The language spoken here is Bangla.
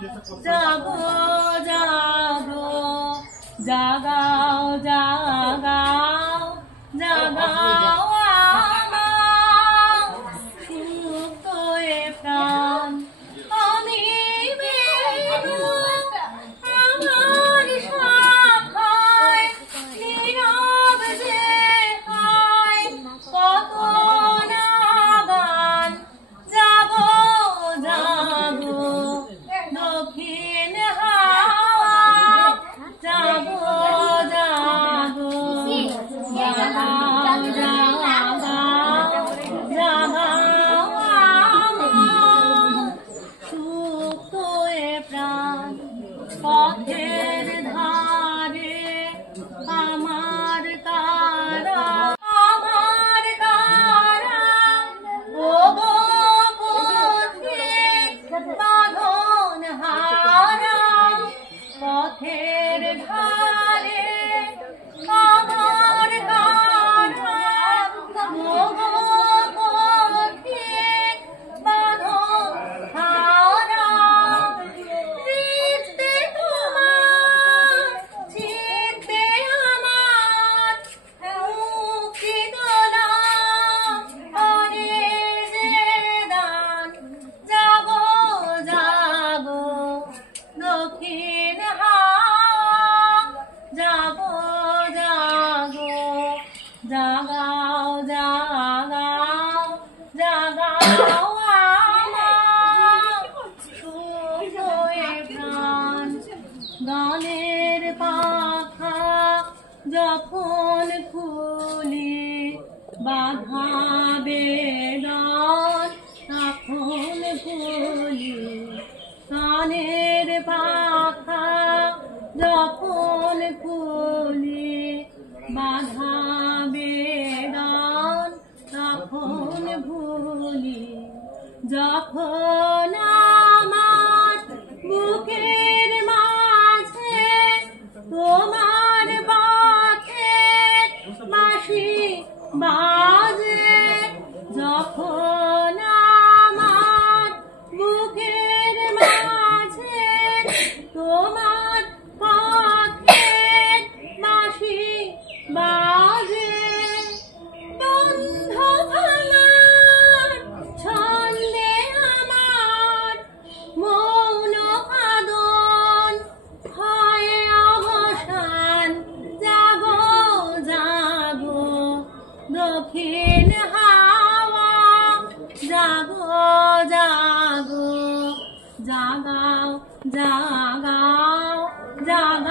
জাগো জাগো জাগাও জাগাও জাগাও আমার সুপ্ত এ প্রাণ আমি বেনু আমার শাখায় নীরব যে হায় কত না গান জাগো জাগো দক্ষিণ হাওয়া জাগো জাগো জাগাও জাগাও জাগাও আমার সুপ্ত এ প্রাণ পথের ধারে আমার তারা আমার তারা ও গো পথিক বাঁধন হারা পথের ধারে আমার তারা ও গো পথিক বাঁধন হারা চিত্তে তোমার চিত্তে আমার মুক্তি তোলা করে যে দান জাগো জাগো দক্ষিণ হাওয়া জাগো জাগো জাগাও জাগাও জাগাও আমার সুপ্ত এ প্রাণ গানের পাখা যখন খুলি বাধা বেদন তখন ভুলি গানের পাখা যখন খুলি বাধা বেদন তখন ভুলি যখন আমার বুকের মাঝে তোমার পথের বাঁশি বাজে যখন আমার বুকের মাঝে তোমার পথের বাঁশি বাজে বন্ধ ভাঙার ছন্দে আমার মৌন কাঁদন হয় অবসান জাগো জাগো দক্ষিণ হাওয়া জাগো জাগো জাগাও জাগাও জাগাও